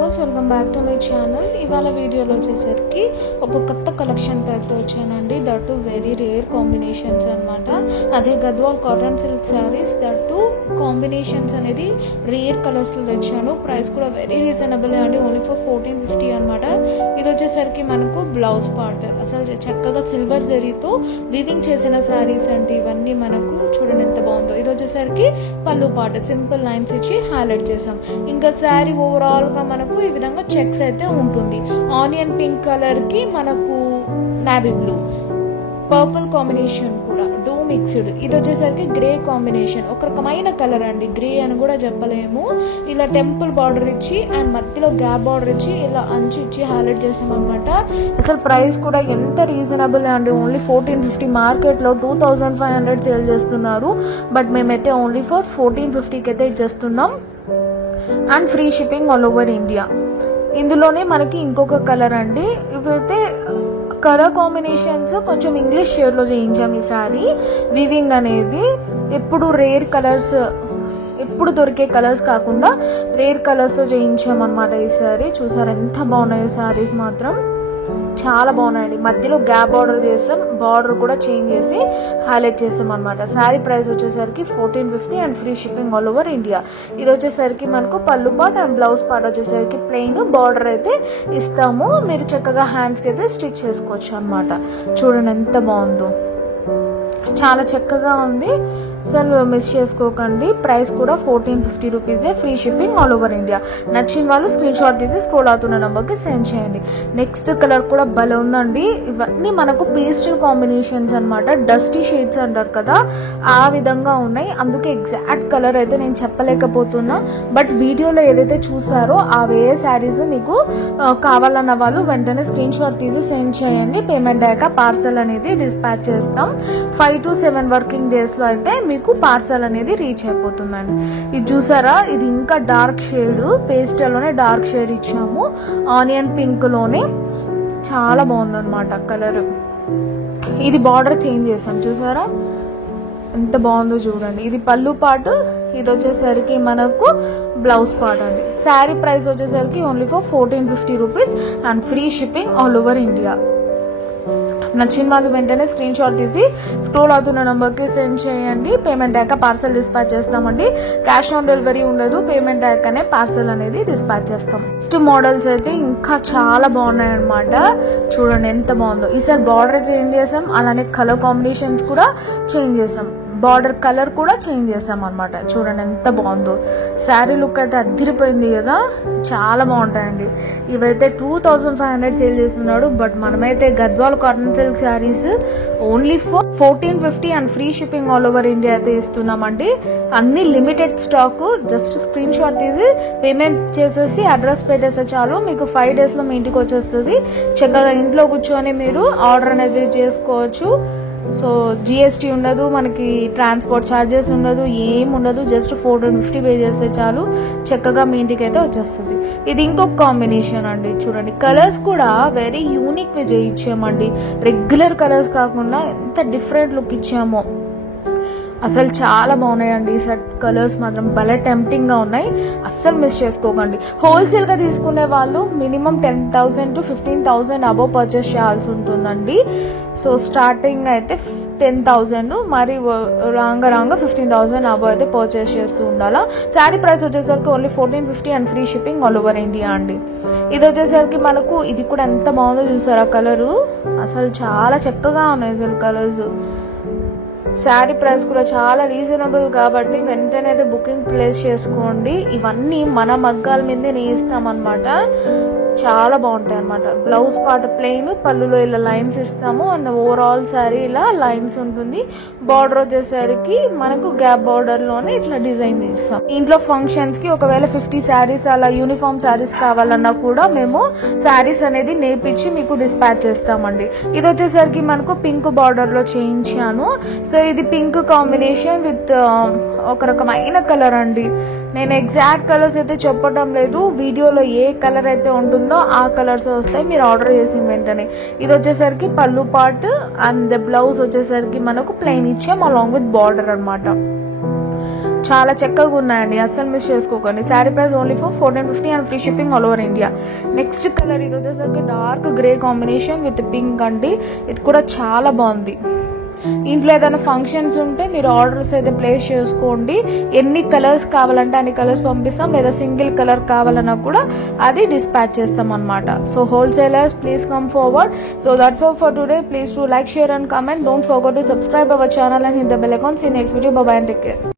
Viewers, welcome back to my channel. ఇవాళ వీడియోలో వచ్చేసరికి ఒక కొత్త కలెక్షన్ తయారు వచ్చానండి. దట్టు వెరీ రేర్ కాంబినేషన్స్ అనమాట. అదే Gadwal cotton silk saris, that combinations అనేది రేర్ కలర్స్లో తెచ్చాను. ప్రైస్ కూడా వెరీ రీజనబుల్ అండి, ఓన్లీ ఫర్ 1450 అనమాట. ఇది వచ్చేసరికి మనకు బ్లౌజ్ పార్ట్ అసలు చక్కగా సిల్వర్ జరీతో వీవింగ్ చేసిన శారీస్ అంటే ఇవన్నీ మనకు చూడండి ఎంత బాగుందో. ఇది వచ్చేసరికి పళ్ళు పార్ట్ సింపుల్ లైన్స్ ఇచ్చి హైలైట్ చేసాం. ఇంకా శారీ ఓవరాల్గా మనకు ఈ విధంగా చెక్స్ అయితే ఉంటుంది. ఆనియన్ పింక్ కలర్కి మనకు నావీ బ్లూ, పర్పుల్ కాంబినేషన్ కూడా డూ మిక్స్డ్. ఇది వచ్చేసరికి గ్రే కాంబినేషన్, ఒక రకమైన కలర్ అండి, గ్రే అని కూడా చెప్పలేము. ఇలా టెంపుల్ బార్డర్ ఇచ్చి అండ్ మధ్యలో గ్యాప్ బార్డర్ ఇచ్చి ఇలా అంచు ఇచ్చి హైలైట్ చేసాం అనమాట. అసలు ప్రైస్ కూడా ఎంత రీజనబుల్ అండి, ఓన్లీ 1450. మార్కెట్లో 2500 సేల్ చేస్తున్నారు, బట్ మేమైతే ఓన్లీ ఫర్ 1450కి అయితే ఇచ్చేస్తున్నాం. And free shipping all over India. ఇందులోనే మనకి ఇంకొక కలర్ అండి, ఇవైతే కలర్ కాంబినేషన్స్ కొంచెం ఇంగ్లీష్ షేడ్లో చేయించాం. ఈ సారీ వీవింగ్ అనేది ఎప్పుడు రేర్ కలర్స్, ఎప్పుడు దొరికే కలర్స్ కాకుండా రేర్ కలర్స్తో చేయించాం అనమాట. ఈ సారీ చూసారు ఎంత బాగున్నాయో సారీస్ మాత్రం చాలా బాగున్నాయండి. మధ్యలో గ్యాప్ బార్డర్ చేసాం, బార్డర్ కూడా చేంజ్ చేసి హైలైట్ చేసాం అనమాట. శారీ ప్రైస్ వచ్చేసరికి 1450 and free shipping all over India. ఇది వచ్చేసరికి మనకు పళ్ళు పార్ట్ అండ్ బ్లౌజ్ పార్ట్ వచ్చేసరికి ప్లెయిన్, బార్డర్ అయితే ఇస్తాము. మీరు చక్కగా హ్యాండ్స్కి అయితే స్టిచ్ చేసుకోవచ్చు అనమాట. చూడండి ఎంత బాగుందో, చాలా చక్కగా ఉంది. అసలు మిస్ చేసుకోకండి. ప్రైస్ కూడా 1450 రూపీసే, free shipping all over India. నచ్చిన వాళ్ళు స్క్రీన్ షాట్ తీసి స్క్రోల్ అవుతున్న నెంబర్కి సెండ్ చేయండి. నెక్స్ట్ కలర్ కూడా భలే ఉందండి. ఇవన్నీ మనకు పేస్టల్ కాంబినేషన్స్ అనమాట. డస్టీ షేడ్స్ అంటారు కదా, ఆ విధంగా ఉన్నాయి. అందుకే ఎగ్జాక్ట్ కలర్ అయితే నేను చెప్పలేకపోతున్నా, బట్ వీడియోలో ఏదైతే చూసారో అవే శారీస్ మీకు కావాలన్న వాళ్ళు వెంటనే స్క్రీన్ షాట్ తీసి సెండ్ చేయండి. పేమెంట్ అయ్యాక పార్సల్ అనేది డిస్పాచ్ చేస్తాం. 5 to 7 వర్కింగ్ డేస్లో అయితే మీకు పార్సల్ అనేది రీచ్ అయిపోతుందండి. ఇది చూసారా, ఇది ఇంకా డార్క్ షేడ్, పేస్టల్లోనే డార్క్ షేడ్ ఇచ్చాము. ఆనియన్ పింక్ లోనే చాలా బాగుందన్నమాట కలర్. ఇది బార్డర్ చేంజ్ చేసాం, చూసారా ఎంత బాగుందో చూడండి. ఇది పళ్ళు పార్ట్, ఇది వచ్చేసరికి మనకు బ్లౌజ్ పార్ట్ అండి. శారీ ప్రైస్ వచ్చేసరికి only for 1450 rupees and free shipping all over India. నచ్చిన వాళ్ళు వెంటనే స్క్రీన్ షాట్ తీసి స్క్రోల్ అవుతున్న నెంబర్కి సెండ్ చేయండి. పేమెంట్ అయ్యాక పార్సల్ డిస్పాచ్ చేస్తామండి. క్యాష్ ఆన్ డెలివరీ ఉండదు, పేమెంట్ అయ్యాకనే పార్సల్ అనేది డిస్పాచ్ చేస్తాం. నెక్స్ట్ మోడల్స్ అయితే ఇంకా చాలా బాగున్నాయి అనమాట. చూడండి ఎంత బాగుందో. ఈసారి బార్డర్ చేంజ్ చేసాం, అలానే కలర్ కాంబినేషన్స్ కూడా చేంజ్ చేసాం. బార్డర్ కలర్ కూడా చేంజ్ చేసాం అనమాట. చూడండి ఎంత బాగుందో. శారీ లుక్ అయితే అదిరిపోయింది కదా, చాలా బాగుంటాయండి. ఇవైతే 2500 సేల్ చేస్తున్నాడు, బట్ మనమైతే Gadwal cotton silk saris only for 1450 and free shipping all over India అయితే ఇస్తున్నామండి. అన్ని limited stock. Just screen shot తీసి పేమెంట్ చేసేసి అడ్రస్ పెట్టేస్తే చాలు, మీకు 5 డేస్లో మీ ఇంటికి వచ్చేస్తుంది. చక్కగా ఇంట్లో కూర్చొని మీరు ఆర్డర్ అనేది చేసుకోవచ్చు. సో జిఎస్టీ ఉండదు, మనకి ట్రాన్స్పోర్ట్ ఛార్జెస్ ఉండదు, ఏం ఉండదు. జస్ట్ 450 పే చేస్తే చాలు, చక్కగా మీ ఇంటికి అయితే వచ్చేస్తుంది. ఇది ఇంకొక కాంబినేషన్ అండి. చూడండి కలర్స్ కూడా వెరీ యూనిక్ గా ఇచ్చామండి. రెగ్యులర్ కలర్స్ కాకుండా ఎంత డిఫరెంట్ లుక్ ఇచ్చామో. అసలు చాలా బాగున్నాయండి. ఈ సెట్ కలర్స్ మాత్రం భలే టెంప్టింగ్గా ఉన్నాయి, అస్సలు మిస్ చేసుకోకండి. హోల్సేల్గా తీసుకునే వాళ్ళు మినిమం 10,000 to 15,000 అబోవ్ పర్చేస్ చేయాల్సి ఉంటుందండి. సో స్టార్టింగ్ అయితే 10,000, మరి రాంగా 15,000 అబోవ్ అయితే పర్చేస్ చేస్తూ ఉండాలా. శారీ ప్రైస్ వచ్చేసరికి only 1450 and free shipping all over India అండి. ఇది వచ్చేసరికి మనకు ఇది కూడా ఎంత బాగుందో చూసారా కలరు, అసలు చాలా చక్కగా ఉన్నాయి అసలు కలర్స్. శారీ ప్రైస్ కూడా చాలా రీజనబుల్ కాబట్టి వెంటనే అయితే బుకింగ్ ప్లేస్ చేసుకోండి. ఇవన్నీ మన మగ్గాల మీదే నేయిస్తామన్నమాట. చాలా బాగుంటాయి అన్నమాట. బ్లౌజ్ పార్ట్ ప్లెయిన్, పళ్ళులో ఇలా లైన్స్ ఇస్తాము అండ్ ఓవరాల్ శారీ ఇలా లైన్స్ ఉంటుంది. బార్డర్ వచ్చేసరికి మనకు గ్యాప్ బార్డర్లోనే ఇట్లా డిజైన్ ఇస్తాం. ఇంట్లో ఫంక్షన్స్కి ఒకవేళ 50 శారీస్ అలా యూనిఫామ్ శారీస్ కావాలన్నా కూడా మేము శారీస్ అనేది నేర్పించి మీకు డిస్పాచ్ చేస్తామండి. ఇది వచ్చేసరికి మనకు పింక్ బార్డర్లో చేయించాను. సో ఇది పింక్ కాంబినేషన్ విత్ ఒక రకమైన కలర్ అండి. నేను ఎగ్జాక్ట్ కలర్స్ అయితే చెప్పడం లేదు, వీడియోలో ఏ కలర్ అయితే ఉంటుందో ఆ కలర్స్ వస్తాయి మీరు ఆర్డర్ చేసిన వెంటనే. ఇది వచ్చేసరికి పళ్ళు పార్ట్ అండ్ బ్లౌజ్ వచ్చేసరికి మనకు ప్లెయిన్ ఇచ్చాం అలాంగ్ విత్ బార్డర్ అనమాట. చాలా చక్కగా ఉన్నాయండి, అస్సలు మిస్ చేసుకోకండి. Sari price only for 1450 and free shipping all over India. Next colour ఇది వచ్చేసరికి dark grey combination with pink అండి. ఇది కూడా చాలా బాగుంది. ఇంట్లో ఏదైనా ఫంక్షన్స్ ఉంటే మీరు ఆర్డర్స్ అయితే ప్లేస్ చేసుకోండి. ఎన్ని కలర్స్ కావాలంటే అన్ని కలర్స్ పంపిస్తాం, లేదా సింగిల్ కలర్ కావాలన్నా కూడా అది డిస్పాచ్ చేస్తాం అనమాట. So wholesalers please come forward. So that's all for today. Please to like, share and comment. Don't forget to subscribe our channel and hit the bell icon. See you next video. Bye bye and take care.